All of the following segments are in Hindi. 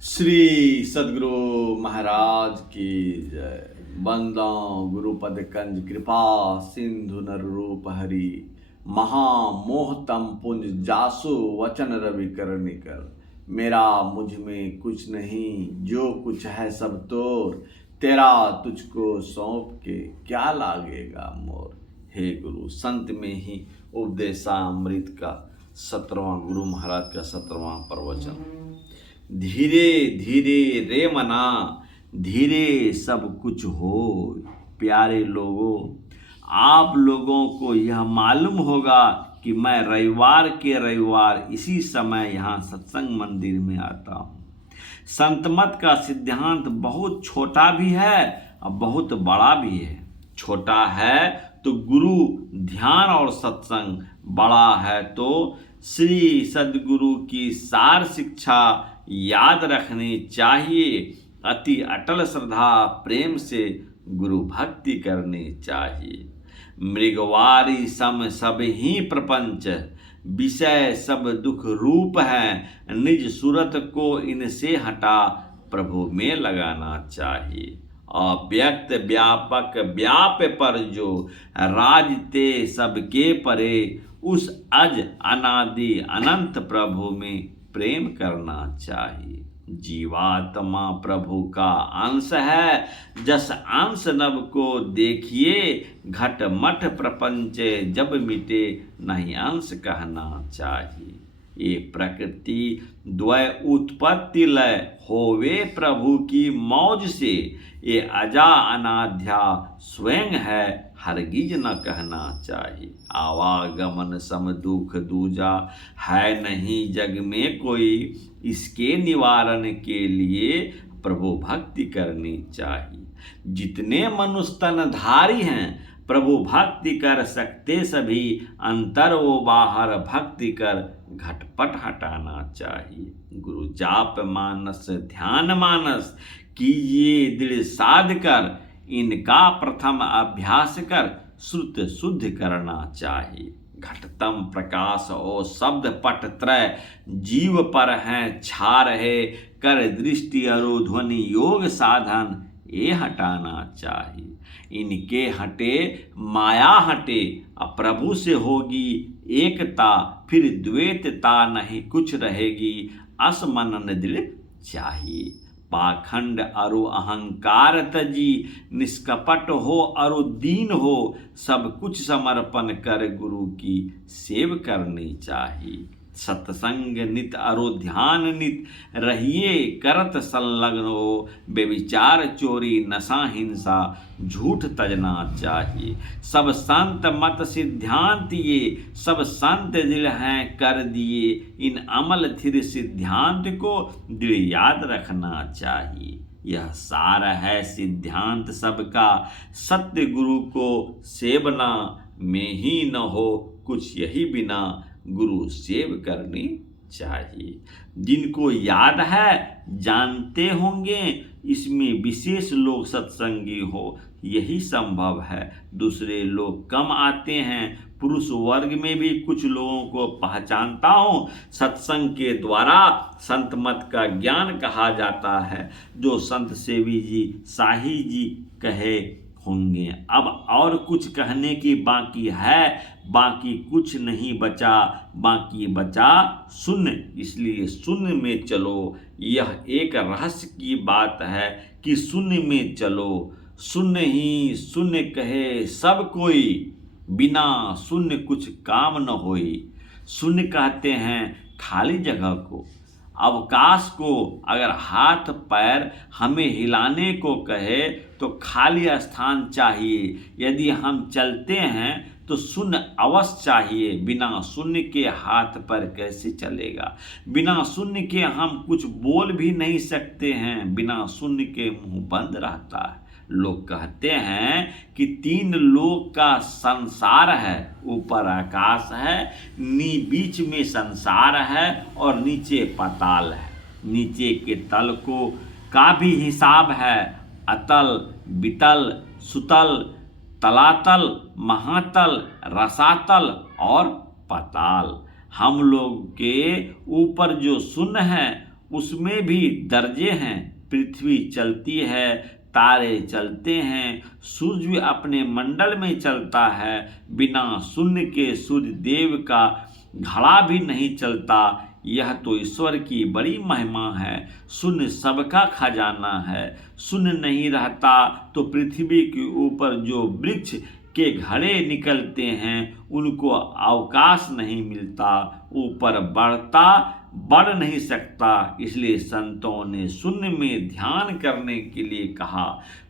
श्री सद्गुरु महाराज की जय। बंदा गुरुपद कंज कृपा सिंधु नर रूप हरि महामोहतम पुंज जासु वचन रवि कर निकर। मेरा मुझ में कुछ नहीं, जो कुछ है सब तोर, तेरा तुझको सौंप के क्या लागेगा मोर। हे गुरु, संत में ही उपदेशामृत का 17वां गुरु महाराज का 17वां प्रवचन। धीरे धीरे रे मना, धीरे सब कुछ हो। प्यारे लोगों, आप लोगों को यह मालूम होगा कि मैं रविवार के रविवार इसी समय यहाँ सत्संग मंदिर में आता हूँ। संत मत का सिद्धांत बहुत छोटा भी है और बहुत बड़ा भी है। छोटा है तो गुरु ध्यान और सत्संग, बड़ा है तो श्री सद्गुरु की सार शिक्षा याद रखनी चाहिए। अति अटल श्रद्धा प्रेम से गुरु भक्ति करनी चाहिए। मृगवारी सम सब ही प्रपंच, विषय सब दुख रूप है। निज सूरत को इनसे हटा प्रभु में लगाना चाहिए। अव्यक्त व्यापक व्याप पर जो राजते सबके परे, उस अज अनादि अनंत प्रभु में प्रेम करना चाहिए। जीवात्मा प्रभु का अंश है, जस अंश नभ को देखिए। घट मठ प्रपंच जब मिटे, नहीं अंश कहना चाहिए। ये प्रकृति द्वय उत्पत्ति लय होवे प्रभु की मौज से। ये अजा अनाध्या स्वयं है, हरगिज न कहना चाहिए। आवागमन सम दुख दूजा, है नहीं जग में कोई। इसके निवारण के लिए प्रभु भक्ति करनी चाहिए। जितने मनुष्य तनधारी हैं प्रभु भक्ति कर सकते सभी। अंतर वो बाहर भक्ति कर घटपट हटाना चाहिए। गुरु जाप मानस ध्यान मानस, कीजिए दृढ़ साध कर। इनका प्रथम अभ्यास कर श्रुत शुद्ध करना चाहिए। घटतम प्रकाश ओ शब्द पट त्रय, जीव पर हैं छा रहे। कर दृष्टि अरु ध्वनि योग साधन, ये हटाना चाहिए। इनके हटे माया हटे, प्रभु से होगी एकता। फिर द्वैतता नहीं कुछ रहेगी, असमनन दृढ़ चाहिए। पाखंड अरु अहंकार तजी, निष्कपट हो अरु दीन हो। सब कुछ समर्पण कर गुरु की सेव करनी चाहिए। सत्संग नित अरु ध्यान नित, रहिए करत संलग्न हो। बेविचार चोरी नशा हिंसा, झूठ तजना चाहिए। सब संत मत सिद्धांत ये, सब संत दिल हैं कर दिए। इन अमल थिर सिद्धांत को दिल याद रखना चाहिए। यह सार है सिद्धांत सबका, सत्य गुरु को सेवना। में ही न हो कुछ यही बिना, गुरु सेव करनी चाहिए। जिनको याद है जानते होंगे, इसमें विशेष लोग सत्संगी हो, यही संभव है। दूसरे लोग कम आते हैं। पुरुष वर्ग में भी कुछ लोगों को पहचानता हूँ। सत्संग के द्वारा संत मत का ज्ञान कहा जाता है, जो संत सेवी जी शाही जी कहे होंगे। अब और कुछ कहने की बाकी है, बाकी कुछ नहीं बचा। बाकी बचा शून्य, इसलिए शून्य में चलो। यह एक रहस्य की बात है कि शून्य में चलो। शून्य ही शून्य कहे सब कोई, बिना शून्य कुछ काम न होई। शून्य कहते हैं खाली जगह को, अवकाश को। अगर हाथ पैर हमें हिलाने को कहे तो खाली स्थान चाहिए। यदि हम चलते हैं तो शून्य अवश्य चाहिए। बिना शून्य के हाथ पर कैसे चलेगा। बिना शून्य के हम कुछ बोल भी नहीं सकते हैं। बिना शून्य के मुंह बंद रहता है। लोग कहते हैं कि 3 लोक का संसार है। ऊपर आकाश है, बीच में संसार है और नीचे पाताल है। नीचे के तल का भी हिसाब है। अतल, बितल, सुतल, तलातल, महातल, रसातल और पाताल। हम लोग के ऊपर जो शून्य है उसमें भी दर्जे हैं। पृथ्वी चलती है, तारे चलते हैं, सूर्य भी अपने मंडल में चलता है। बिना शून्य के सूर्य देव का घड़ा भी नहीं चलता। यह तो ईश्वर की बड़ी महिमा है। शून्य सबका खजाना है। शून्य नहीं रहता तो पृथ्वी के ऊपर जो वृक्ष के घड़े निकलते हैं उनको अवकाश नहीं मिलता, ऊपर बढ़ नहीं सकता। इसलिए संतों ने शून्य में ध्यान करने के लिए कहा।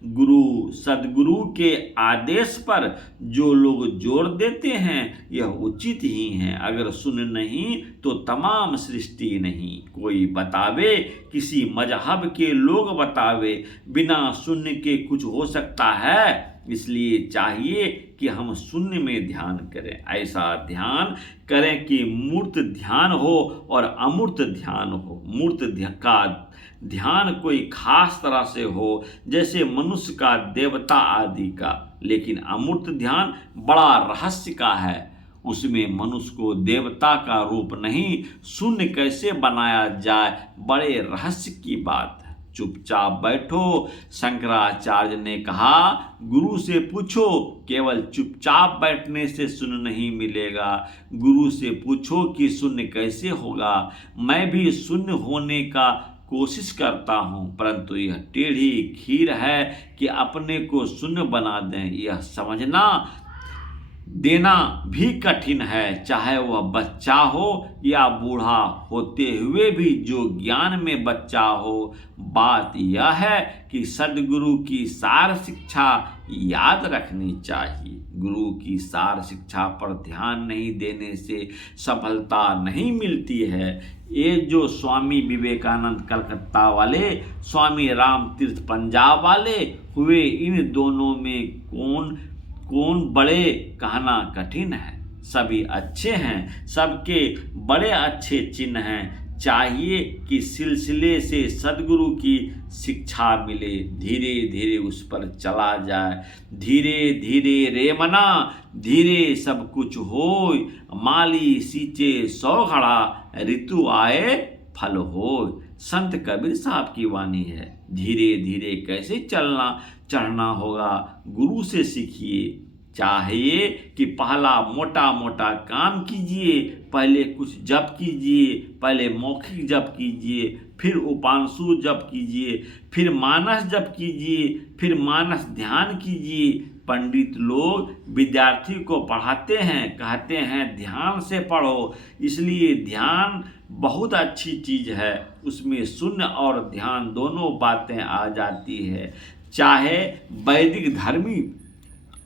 गुरु सदगुरु के आदेश पर जो लोग जोर देते हैं यह उचित ही है। अगर शून्य नहीं तो तमाम सृष्टि नहीं। कोई बतावे, किसी मजहब के लोग बतावे, बिना शून्य के कुछ हो सकता है? इसलिए चाहिए कि हम शून्य में ध्यान करें। ऐसा ध्यान करें कि मूर्त ध्यान हो और अमूर्त ध्यान हो। मूर्त का ध्यान कोई खास तरह से हो, जैसे मनुष्य का, देवता आदि का। लेकिन अमूर्त ध्यान बड़ा रहस्य का है। उसमें मनुष्य को देवता का रूप नहीं, शून्य कैसे बनाया जाए, बड़े रहस्य की बात है। चुपचाप बैठो। शंकराचार्य ने कहा, गुरु से पूछो। केवल चुपचाप बैठने से शून्य नहीं मिलेगा। गुरु से पूछो कि शून्य कैसे होगा। मैं भी शून्य होने का कोशिश करता हूँ, परंतु यह टेढ़ी खीर है कि अपने को शून्य बना दें। यह समझना देना भी कठिन है, चाहे वह बच्चा हो या बूढ़ा, होते हुए भी जो ज्ञान में बच्चा हो। बात यह है कि सद्गुरु की सार शिक्षा याद रखनी चाहिए। गुरु की सार शिक्षा पर ध्यान नहीं देने से सफलता नहीं मिलती है। ये जो स्वामी विवेकानंद कलकत्ता वाले, स्वामी राम तीर्थ पंजाब वाले हुए, इन दोनों में कौन बड़े कहना कठिन है। सभी अच्छे हैं, सबके बड़े अच्छे चिन्ह हैं। चाहिए कि सिलसिले से सद्गुरु की शिक्षा मिले, धीरे धीरे उस पर चला जाए। धीरे धीरे रे मना, धीरे सब कुछ होय। माली सींचे 100 घड़ा, ऋतु आए फल होय। संत कबीर साहब की वाणी है। धीरे धीरे कैसे चढ़ना होगा, गुरु से सीखिए। चाहिए कि पहला मोटा मोटा काम कीजिए, पहले कुछ जप कीजिए, पहले मौखिक जप कीजिए, फिर उपांशु जप कीजिए, फिर मानस जप कीजिए, फिर मानस ध्यान कीजिए। पंडित लोग विद्यार्थी को पढ़ाते हैं, कहते हैं ध्यान से पढ़ो। इसलिए ध्यान बहुत अच्छी चीज़ है। उसमें शून्य और ध्यान दोनों बातें आ जाती है। चाहे वैदिक धर्मी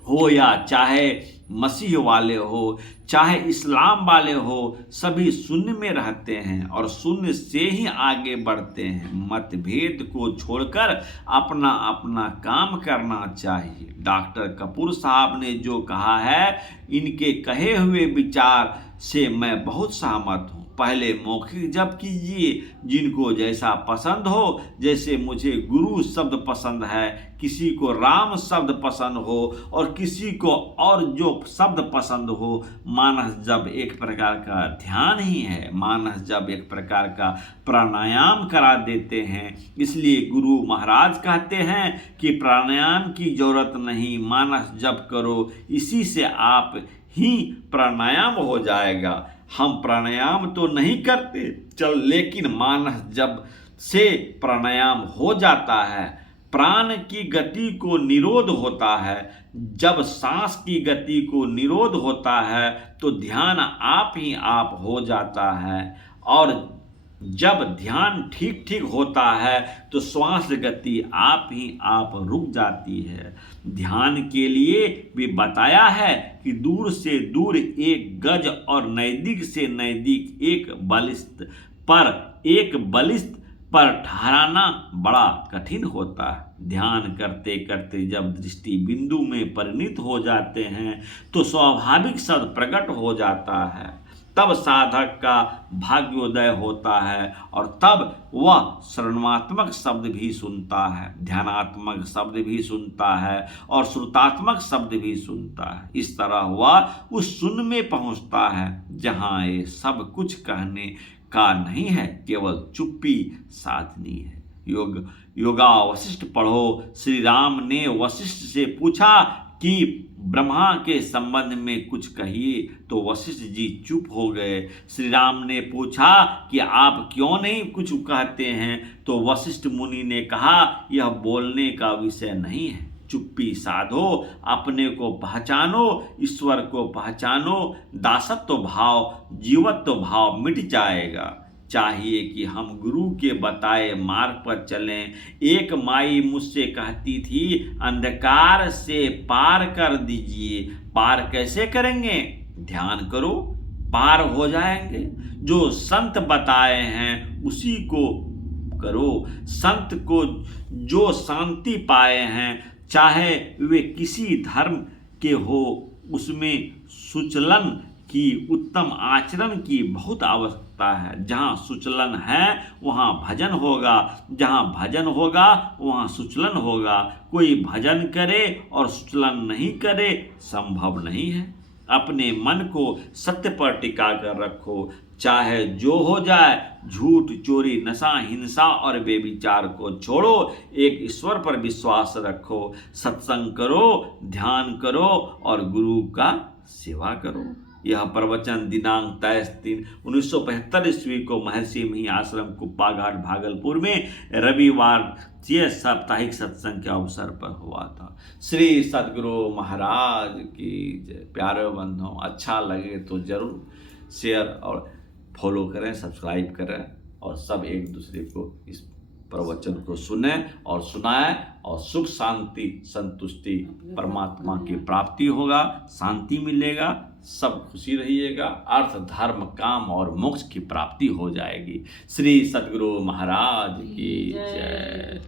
हो या चाहे मसीह वाले हो, चाहे इस्लाम वाले हो, सभी शून्य में रहते हैं और शून्य से ही आगे बढ़ते हैं। मतभेद को छोड़कर अपना अपना काम करना चाहिए। डॉक्टर कपूर साहब ने जो कहा है, इनके कहे हुए विचार से मैं बहुत सहमत हूँ। पहले मौखिक जप कीजिए, जिनको जैसा पसंद हो। जैसे मुझे गुरु शब्द पसंद है, किसी को राम शब्द पसंद हो और किसी को और जो शब्द पसंद हो। मानस जप एक प्रकार का ध्यान ही है। मानस जप एक प्रकार का प्राणायाम करा देते हैं। इसलिए गुरु महाराज कहते हैं कि प्राणायाम की जरूरत नहीं, मानस जप करो, इसी से आप ही प्राणायाम हो जाएगा। हम प्राणायाम तो नहीं करते लेकिन मानस जप से प्राणायाम हो जाता है। प्राण की गति को निरोध होता है। जब सांस की गति को निरोध होता है तो ध्यान आप ही आप हो जाता है। और जब ध्यान ठीक ठीक होता है तो श्वास गति आप ही आप रुक जाती है। ध्यान के लिए भी बताया है कि दूर से दूर 1 गज और नज़दीक से नज़दीक एक बलिष्ठ पर ठहराना बड़ा कठिन होता है। ध्यान करते करते जब दृष्टि बिंदु में परिणित हो जाते हैं तो स्वाभाविक सद प्रकट हो जाता है। तब साधक का भाग्योदय होता है और तब वह श्रवणात्मक शब्द भी सुनता है, ध्यानात्मक शब्द भी सुनता है और श्रुतात्मक शब्द भी सुनता है। इस तरह वह उस शून्य में पहुंचता है जहां ये सब कुछ का नहीं है, केवल चुप्पी साधनी है। योगा वशिष्ठ पढ़ो। श्री राम ने वशिष्ठ से पूछा कि ब्रह्मा के संबंध में कुछ कहिए, तो वशिष्ठ जी चुप हो गए। श्री राम ने पूछा कि आप क्यों नहीं कुछ कहते हैं, तो वशिष्ठ मुनि ने कहा, यह बोलने का विषय नहीं है, चुप्पी साधो, अपने को पहचानो, ईश्वर को पहचानो, दासत्व भाव, जीवत्व भाव मिट जाएगा। चाहिए कि हम गुरु के बताए मार्ग पर चलें। एक माई मुझसे कहती थी, अंधकार से पार कर दीजिए। पार कैसे करेंगे? ध्यान करो, पार हो जाएंगे। जो संत बताए हैं उसी को करो। संत को जो शांति पाए हैं, चाहे वे किसी धर्म के हो, उसमें सुचलन की, उत्तम आचरण की बहुत आवश्यकता है। जहाँ सुचलन है वहाँ भजन होगा, जहाँ भजन होगा वहाँ सुचलन होगा। कोई भजन करे और सुचलन नहीं करे, संभव नहीं है। अपने मन को सत्य पर टिका कर रखो, चाहे जो हो जाए। झूठ, चोरी, नशा, हिंसा और बेविचार को छोड़ो। एक ईश्वर पर विश्वास रखो। सत्संग करो, ध्यान करो और गुरु का सेवा करो। यह प्रवचन दिनांक 23/3/1975 ईस्वी को महर्षि मिहि आश्रम कुप्पा घाट भागलपुर में रविवार के साप्ताहिक सत्संग के अवसर पर हुआ था। श्री सद्गुरु महाराज की जय। प्यारे बंधुओं, अच्छा लगे तो जरूर शेयर और फॉलो करें, सब्सक्राइब करें और सब एक दूसरे को इस प्रवचन को सुने और सुनाएं और सुख शांति संतुष्टि परमात्मा की प्राप्ति होगा, शांति मिलेगा, सब खुशी रहिएगा, अर्थ धर्म काम और मोक्ष की प्राप्ति हो जाएगी। श्री सद्गुरु महाराज की जय।